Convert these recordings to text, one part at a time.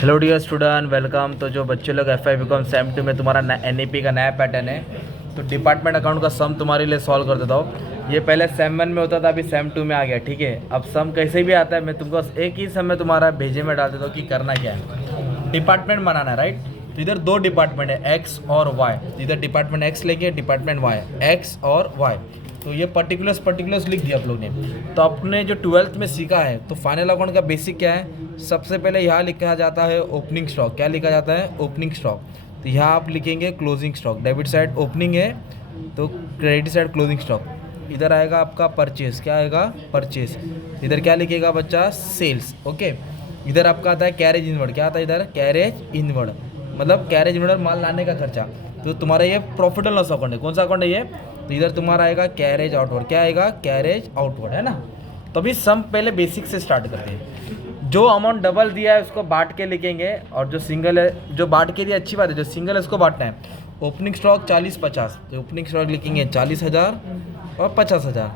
Hello dear student, welcome. तो जो बच्चे लोग F I BCom sem two में तुम्हारा एन ई पी का नया पैटर्न है, तो डिपार्टमेंट अकाउंट का सम तुम्हारे लिए सॉल्व कर देता हूँ। ये पहले सेम वन में होता था, अभी सेम टू में आ गया। ठीक है, अब सम कैसे भी आता है, मैं तुमको एक ही सम में तुम्हारा भेजे में डाल देता हूँ कि करना क्या है। डिपार्टमेंट बनाना है, राइट। तो इधर दो डिपार्टमेंट है, एक्स और वाई। इधर डिपार्टमेंट एक्स लेंगे, डिपार्टमेंट वाई, एक्स और वाई। तो ये पर्टिकुलर्स लिख दिया आप लोग ने। तो आपने जो 12th में सीखा है, तो फाइनल अकाउंट का बेसिक क्या है, सबसे पहले यहाँ लिखा जाता है ओपनिंग स्टॉक। क्या लिखा जाता है? Opening stock. तो यहाँ आप लिखेंगे closing stock. Debit side opening है, तो क्रेडिट साइड क्लोजिंग स्टॉक। इधर आएगा आपका परचेस। क्या आएगा? परचेस। इधर क्या लिखेगा बच्चा? सेल्स। ओके। इधर आपका आता है कैरेज इनवर्ड। क्या आता है इधर? कैरेज इनवर्ड, मतलब कैरेज इनवर्ड माल लाने का खर्चा। तो तुम्हारा ये प्रॉफिट एंड लॉस अकाउंट है। कौन सा अकाउंट है ये? तो इधर तुम्हारा आएगा कैरेज आउटवर्ड। क्या आएगा? कैरेज आउटवर्ड, है ना। तो अभी सम पहले बेसिक से स्टार्ट करते हैं। जो अमाउंट डबल दिया है उसको बांट के लिखेंगे, और जो सिंगल है, जो बांट के दिया अच्छी बात है, जो सिंगल है उसको बांटना है। ओपनिंग स्टॉक 40-50, तो ओपनिंग स्टॉक लिखेंगे 40,000 और 50,000।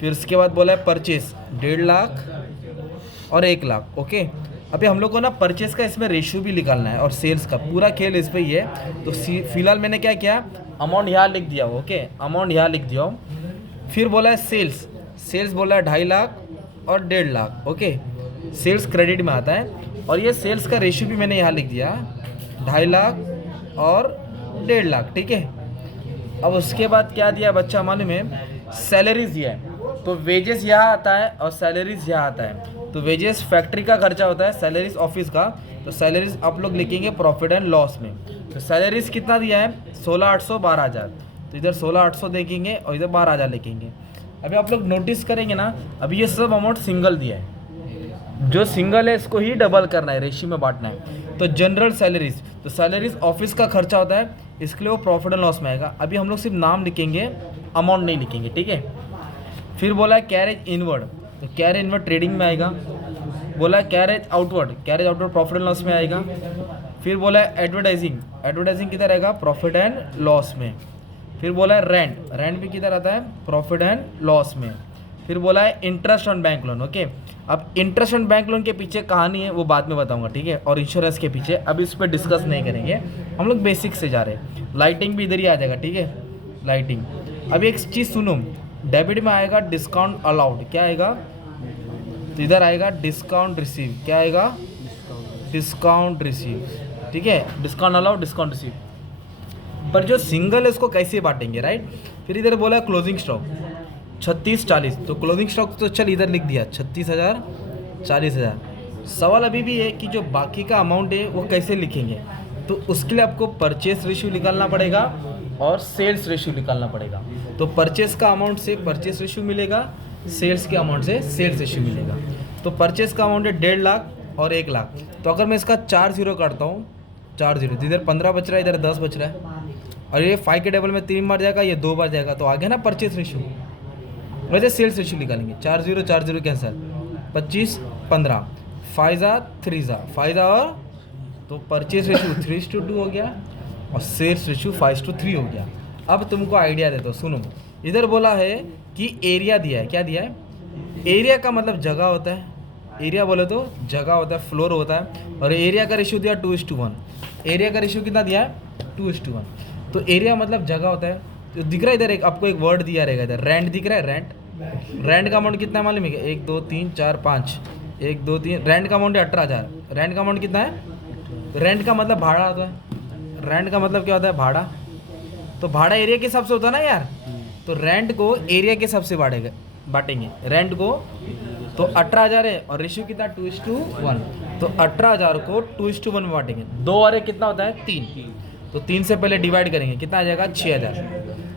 फिर उसके बाद बोला है परचेस 1.5 लाख और 1 लाख। ओके। अभी हम लोग को ना परचेस का इसमें रेशियो भी निकालना है, और सेल्स का पूरा खेल इस पर ही है। तो फिलहाल मैंने क्या किया, अमाउंट यहाँ लिख दिया। ओके, अमाउंट यहाँ लिख दिया। फिर बोला है सेल्स। सेल्स बोला है 2.5 लाख और 1.5 लाख। ओके, सेल्स क्रेडिट में आता है, और ये सेल्स का रेशियो भी मैंने यहाँ लिख दिया, 2.5 लाख और 1.5 लाख। ठीक है। अब उसके बाद क्या दिया बच्चा मालूम है? सैलरीज दिया है। तो वेजेस यहाँ आता है और सैलरीज यहाँ आता है। तो वेजेस फैक्ट्री का खर्चा होता है, सैलरीज ऑफिस का। तो सैलरीज आप लोग लिखेंगे प्रॉफिट एंड लॉस में। तो सैलरीज कितना दिया है? 16,800, 12,000। तो इधर 16,800 देखेंगे और इधर 12,000 लिखेंगे। अभी आप लोग नोटिस करेंगे ना, अभी ये सब अमाउंट सिंगल दिया है। जो सिंगल है इसको ही डबल करना है, रेशियो में बांटना है। तो जनरल सैलरीज, तो सैलरीज ऑफिस का खर्चा होता है, इसके लिए वो प्रॉफिट एंड लॉस में आएगा। अभी हम लोग सिर्फ नाम लिखेंगे, अमाउंट नहीं लिखेंगे। ठीक है। फिर बोला है कैरेज इनवर्ड, तो कैरेज इनवर्ड ट्रेडिंग में आएगा। बोला है carriage outward, carriage outward profit and loss में आएगा। फिर बोला है एडवर्टाइजिंग, एडवर्टाइजिंग किधर आएगा? प्रॉफिट एंड लॉस में। फिर बोला है रेंट, रेंट भी किधर आता है? प्रॉफिट एंड लॉस में। फिर बोला है interest on bank loan. Okay. अब इंटरेस्ट ऑन बैंक लोन के पीछे कहानी है वो बाद में बताऊंगा। ठीक है। और इंश्योरेंस के पीछे अभी इस पर डिस्कस नहीं करेंगे, हम लोग बेसिक से जा रहे हैं। लाइटिंग भी इधर ही आ जाएगा। ठीक है, लाइटिंग। अब एक चीज़ सुनो, डेबिट में आएगा डिस्काउंट अलाउड। क्या आएगा? तो इधर आएगा डिस्काउंट रिसीव। क्या आएगा? Discount receive. ठीक है, डिस्काउंट अलाउड, डिस्काउंट रिसीव। पर जो सिंगल है उसको कैसे बांटेंगे, राइट। फिर इधर बोला क्लोजिंग स्टॉक 36-40। तो क्लोजिंग स्टॉक तो चल इधर लिख दिया 36,000, 40,000। सवाल अभी भी है कि जो बाकी का अमाउंट है वो कैसे लिखेंगे। तो उसके लिए आपको परचेस रेशियो निकालना पड़ेगा और सेल्स रेशियो निकालना पड़ेगा। तो परचेस का अमाउंट से परचेस रेशियो मिलेगा, सेल्स के अमाउंट से सेल्स रेशियो मिलेगा। तो परचेस का अमाउंट है 1.5 लाख और 1 लाख। तो अगर मैं इसका 4 0 काटता हूँ, 4 0, तो इधर 15 बच रहा है, इधर 10 बच रहा है। और ये 5 के टेबल में 3 बार जाएगा, ये 2 बार जाएगा, तो आ गया ना परचेस रेशियो। वैसे सेल्स रेशियो निकालेंगे। 4 0 4 0 कैंसल, 25 15, 5 3 5 और, तो परचेस रेशियो 3:2 हो गया और सेल्स रेशियो 5:3 हो गया। अब तुमको आइडिया देता हूँ, सुनो। इधर बोला है कि एरिया दिया है। क्या दिया है? एरिया का मतलब जगह होता है। एरिया बोले तो जगह होता है, फ्लोर होता है। और एरिया का रेशियो दिया 2:1। एरिया का रेशियो कितना दिया है? 2:1। तो एरिया मतलब जगह होता है। तो दिख रहा है इधर, एक आपको एक वर्ड दिया रहेगा इधर, रेंट दिख रहा है, रेंट। रेंट का अमाउंट कितना है मालूम है? 1 2 3 4 5, 1 2 3, रेंट का अमाउंट है 18,000। रेंट का अमाउंट कितना है? रेंट का मतलब भाड़ा होता है। रेंट का मतलब क्या होता है? भाड़ा। तो भाड़ा एरिया के हिसाब से होता है ना यार। तो रेंट को एरिया के हिसाब से बांटेंगे रेंट को। तो 18,000 है और रेशियो कितना? 2:1। तो 18,000 को 2:1 में बांटेंगे। 2 और 1 कितना होता है? 3। तो 3 से पहले डिवाइड करेंगे, कितना आ जाएगा? 6,000।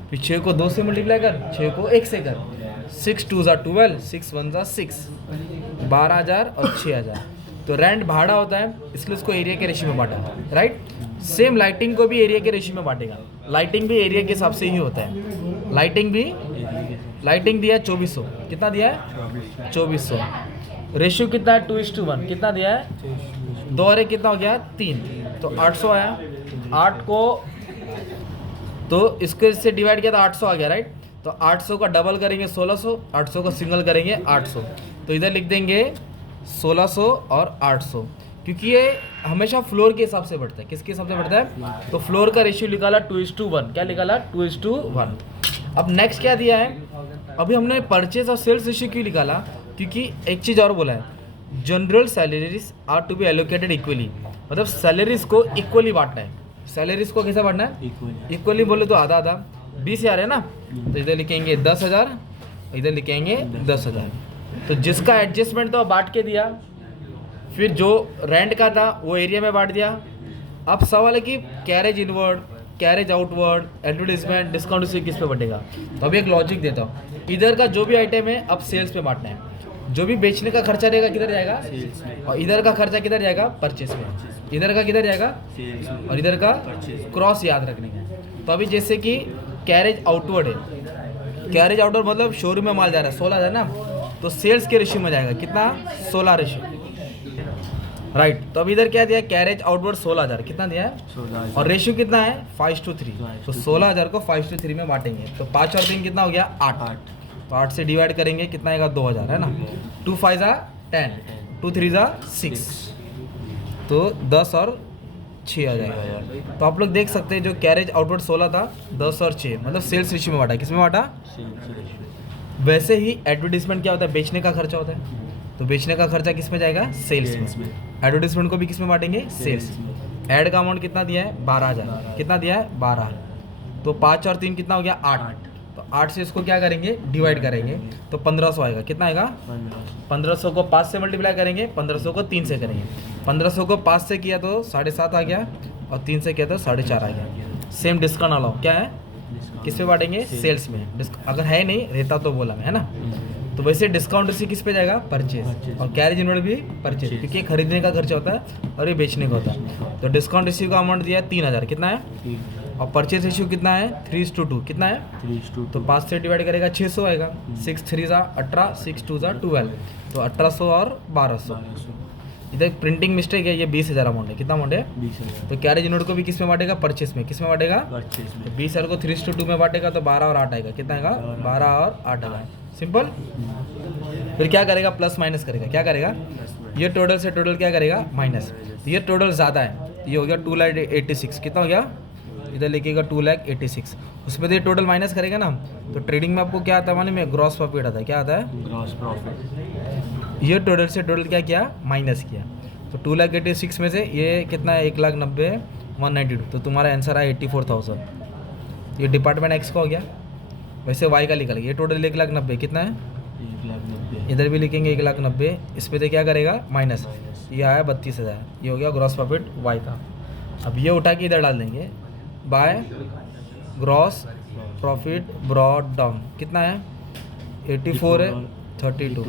फिर 6 को 2 से मल्टीप्लाई कर, 6 को 1 से कर, 6 2 12, 6 1 6, 12,000 और 6,000। तो रेंट भाड़ा होता है, इसलिए उसको एरिया के रेशियो में बांटा, राइट। सेम लाइटिंग को भी एरिया के रेशियो में बांटेगा। लाइटिंग भी एरिया के हिसाब से ही होता है। लाइटिंग दिया है 2400। कितना दिया है? 2400। रेशियो कितना है? 2:1। कितना दिया है? 2 और 1 कितना हो गया? 3। तो 800 आया। 8 को तो इसके से डिवाइड किया तो 800 आ गया, राइट। तो 800 का डबल करेंगे 1600, 800 का सिंगल करेंगे 800। तो इधर लिख देंगे 1600 और 800। क्योंकि ये हमेशा फ्लोर के हिसाब से बढ़ता है। किसके हिसाब से बढ़ता है? तो फ्लोर का रेशियो निकाला 2:1। क्या निकाला? 2:1। अब नेक्स्ट क्या दिया है? अभी हमने परचेज और सेल्स रेशियो क्यों निकाला? क्योंकि एक चीज़ और बोला है, general salaries are to be allocated equally, मतलब सैलरीज को इक्वली बांटना है। सैलरीज को कैसे बांटना है? इक्वली बोले तो आधा आधा, 20,000 है ना, तो इधर लिखेंगे 10,000, इधर लिखेंगे 10,000। तो जिसका एडजस्टमेंट था वो बांट के दिया, फिर जो रेंट का था वो एरिया में बांट दिया। अब सवाल है कि carriage inward, carriage outward, advertisement, discount से किस पे बढ़ेगा? तो अभी एक लॉजिक देता हूँ, इधर का जो भी आइटम है अब सेल्स पे बांटना है। जो भी बेचने का खर्चा रहेगा किधर जाएगा? और इधर का खर्चा किधर जाएगा? परचेस में। इधर का किधर जाएगा? और इधर का क्रॉस याद रखने का। तो अभी जैसे कि कैरेज आउटवर्ड है, कैरेज आउटवर्ड मतलब शोरूम में माल जा रहा है 16,000 ना, तो सेल्स के रेशियो में जाएगा कितना? 16 रेशियो, राइट। तो अब इधर क्या दिया? कैरेज आउटवर्ड 16,000, कितना दिया है? और रेशियो कितना है? 5:3। तो 16,000 को 5:3 में बांटेंगे, तो 5 और 3 कितना हो गया? 8। तो 8 से डिवाइड करेंगे, कितना आएगा? 2,000 है ना। 2 5 10, 2 3 6, तो 10 और 6 आ जाएगा। तो आप लोग देख सकते हैं जो कैरेज आउटवर्ड 16 था, 10 और 6 मतलब सेल्स रेशियो में बांटा। किस में बांटा? वैसे ही एडवर्टीजमेंट क्या होता है? बेचने का खर्चा होता है, तो बेचने का खर्चा किस में जाएगा? सेल्स में। एडवर्टीजमेंट को भी किस में बांटेंगे? सेल्स में। ऐड का अमाउंट कितना दिया है? 12,000। कितना दिया है? 12। तो 5 और 3 कितना हो गया? 8। तो 8 से इसको क्या करेंगे? डिवाइड करेंगे, तो 1500 आएगा। कितना आएगा? 1500 को 5 से मल्टीप्लाई करेंगे, 1500 को 3 से करेंगे। 1500 को 5 से किया तो 7.5 आ गया, और 3 से किया तो 4.5 आ गया। सेम डिस्काउंट अलाउ क्या है? किस पे बांटेंगे? सेल्स में। अगर है नहीं रहता तो बोला मैं, है ना। तो वैसे डिस्काउंट इसी किस पे जाएगा? परचेज। और कैरेज इनवर्ड भी परचेज, क्योंकि खरीदने का खर्चा होता है और ये बेचने का होता है। तो डिस्काउंट इसी का अमाउंट दिया है 3,000। कितना है? और परचेज रेशियो कितना है? 3:2। कितना है? 3:2। तो 5 से डिवाइड करेगा 600 आएगा। 6 3 18, 6 2 12, तो 1800 और 1200। इधर प्रिंटिंग मिस्टेक है, ये 20,000 अमाउंट है। कितना अमाउंट है? 20,000। तो कैरेज इनवर्ड को भी किस में बांटेगा? परचेस में। किस में बांटेगा? परचेस में। तो 20,000 को 3:2 में बांटेगा तो 12 और 8 आएगा। कितना आएगा? 12 और 8 आएगा। सिंपल। फिर क्या करेगा? प्लस माइनस करेगा। क्या करेगा? ये टोटल से टोटल क्या करेगा? माइनस। ये टोटल ज़्यादा है, ये हो गया 2,86,000। कितना हो गया? इधर लिखिएगा 2,86,000। उसमें तो ये टोटल माइनस करेगा ना, तो ट्रेडिंग में आपको क्या आता है? माने में ग्रॉस प्रॉफिट आता है। क्या आता है? Gross profit. ये टोटल से टोटल क्या किया? माइनस किया। तो 2,86,000 में से ये कितना है? 1,90,000, 192। तो तुम्हारा आंसर है 84,000। ये डिपार्टमेंट एक्स का हो गया। वैसे वाई का निकल गया। ये टोटल 1,90,000 कितना है? 1,90,000। इधर भी लिखेंगे 1,90,000, इस पर तो क्या करेगा? माइनस। ये आया 32,000। ये हो गया ग्रॉस प्रॉफिट वाई का। अब ये उठा के इधर डाल देंगे, by gross profit brought down. कितना है? 84 है, 32।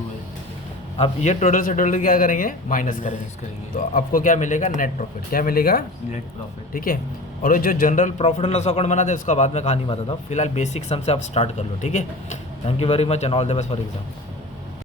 अब ये टोटल से टोटल क्या करेंगे? माइनस करेंगे। तो आपको क्या मिलेगा? Net profit. क्या मिलेगा? Net profit. ठीक है। और जो general profit and loss account बनाते हैं उसका बाद में कहानी बताता हूँ। फिलहाल बेसिक सम से आप स्टार्ट कर लो। ठीक है। Thank you very much and all the best for exam.